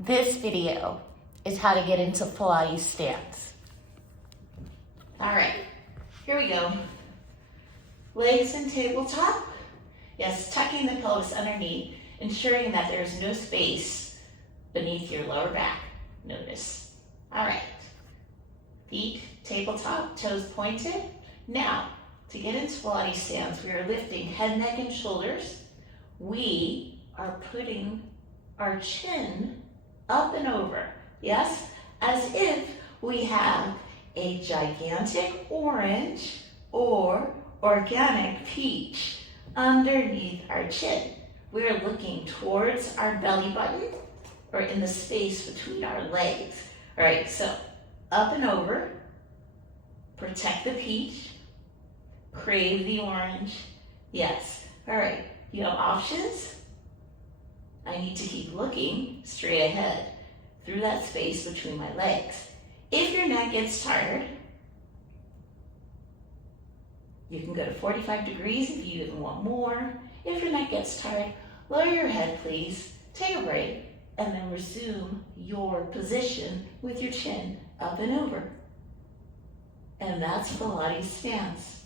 This video is how to get into Pilates stance. All right, here we go. Legs in tabletop. Yes, tucking the pelvis underneath, ensuring that there's no space beneath your lower back. Notice. All right. Feet tabletop, toes pointed. Now, to get into Pilates stance, we are lifting head, neck, and shoulders. We are putting our chin up and over. Yes, as if we have a gigantic orange or organic peach underneath our chin. We're looking towards our belly button or in the space between our legs. All right, so up and over, protect the peach, crave the orange. Yes, all right, you have options. I need to keep looking straight ahead through that space between my legs. If your neck gets tired, you can go to 45 degrees if you even want more. If your neck gets tired, lower your head, please. Take a break, and then resume your position with your chin up and over. And that's Pilates stance.